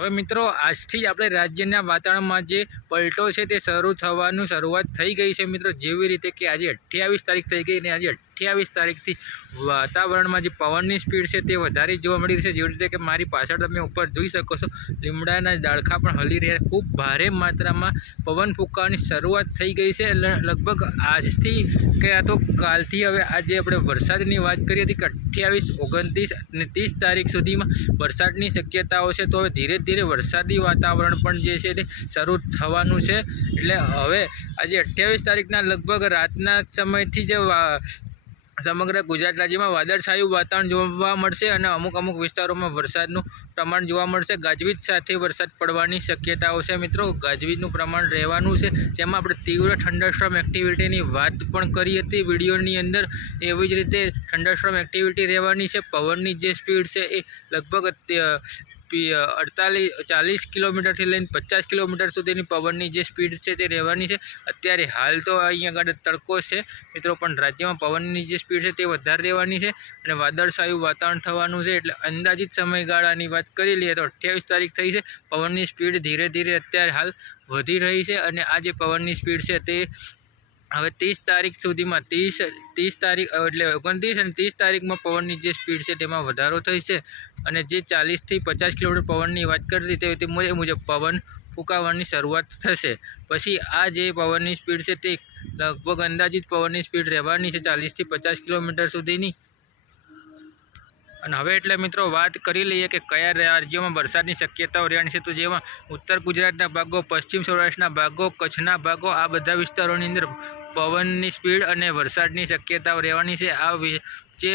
હવે મિત્રો આજથી જ આપણે રાજ્યના વાતાવરણમાં જે પલટો છે તે શરૂ થવાનું શરૂઆત થઈ ગઈ છે મિત્રો। જેવી રીતે કે આજે 28 તારીખ થઈ ગઈ અને આજે 28 તારીખથી વાતાવરણમાં જે પવનની સ્પીડ છે તે વધારે જોવા મળી રહી છે। જેવી રીતે કે મારી પાછળ તમે ઉપર જોઈ શકો છો, લીમડાના ડાળખા પણ હલી રહ્યા, ખૂબ ભારે માત્રામાં પવન ફૂંકાવાની શરૂઆત થઈ ગઈ છે। લગભગ આજથી કે આ તો કાલથી હવે આજે આપણે વરસાદની વાત કરી હતી કે 28, 29 અને 30 તારીખ સુધીમાં વરસાદની શક્યતાઓ છે। તો હવે ધીરે ધીરે વરસાદી વાતાવરણ પણ જે છે તે શરૂ થવાનું છે। એટલે હવે આજે 28 તારીખના લગભગ રાતના સમયથી જ સમગ્ર ગુજરાત રાજ્યમાં વાદળછાયું વાતાવરણ જોવા મળશે અને અમુક વિસ્તારોમાં વરસાદનું પ્રમાણ જોવા મળશે। ગાજવીજ સાથે વરસાદ પડવાની શક્યતાઓ છે મિત્રો। ગાજવીજનું પ્રમાણ રહેવાનું છે, જેમાં આપણે તીવ્ર થંડરસ્ટોર્મ એક્ટિવિટીની વાત પણ કરી હતી વિડીયોની અંદર। એવી જ રીતે થંડરસ્ટોર્મ એક્ટિવિટી રહેવાની છે। પવનની જે સ્પીડ છે એ લગભગ 40 કિલોમીટરથી લઈને 50 કિલોમીટર સુધીની પવનની જે સ્પીડ છે તે રહેવાની છે। અત્યારે હાલ તો અહીંયા આગળ તડકો છે મિત્રો, પણ રાજ્યમાં પવનની જે સ્પીડ છે તે વધારે રહેવાની છે અને વાદળછાયું વાતાવરણ થવાનું છે। એટલે અંદાજિત સમયગાળાની વાત કરી લઈએ તો 28 તારીખ થઈ છે। પવનની સ્પીડ ધીરે ધીરે અત્યારે હાલ વધી રહી છે અને આ જે પવનની સ્પીડ છે તે હવે 30 તારીખ સુધીમાં 30 તારીખ એટલે 29 અને 30 તારીખમાં પવનની જે સ્પીડ છે તેમાં વધારો થશે અને જે 40થી 50 કિલોમીટર પવનની વાત કરી હતી તે મુજબ પવન ફૂંકાવાની શરૂઆત થશે। પછી આ જે પવનની સ્પીડ છે તે લગભગ અંદાજિત પવનની સ્પીડ રહેવાની છે 40થી 50 કિલોમીટર સુધીની। અને હવે એટલે મિત્રો વાત કરી લઈએ કે કયા રાજ્યોમાં વરસાદની શક્યતાઓ રહેવાની છે। તો જેમાં ઉત્તર ગુજરાતના ભાગો, પશ્ચિમ સૌરાષ્ટ્રના ભાગો, કચ્છના ભાગો, આ બધા વિસ્તારોની અંદર પવનની સ્પીડ અને વરસાદની શક્યતાઓ રહેવાની છે। આ જે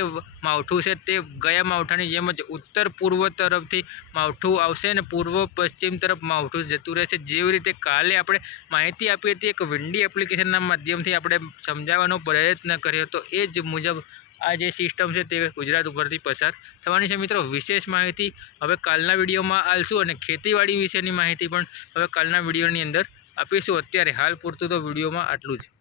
માવઠું છે તે ગયા માવઠાની જેમ જ ઉત્તર પૂર્વ તરફથી માવઠું આવશે અને પૂર્વ પશ્ચિમ તરફ માવઠું જતું રહેશે। જેવી રીતે કાલે આપણે માહિતી આપી હતી એક વિન્ડી એપ્લિકેશનના માધ્યમથી આપણે સમજાવવાનો પ્રયત્ન કર્યો હતો, એ જ મુજબ આ જે સિસ્ટમ છે તે ગુજરાત ઉપરથી પસાર થવાની છે મિત્રો। વિશેષ માહિતી હવે કાલના વિડીયોમાં આલશું અને ખેતીવાડી વિશેની માહિતી પણ હવે કાલના વિડીયોની અંદર આપીશું। અત્યારે હાલ પૂરતું તો વિડીયોમાં આટલું જ।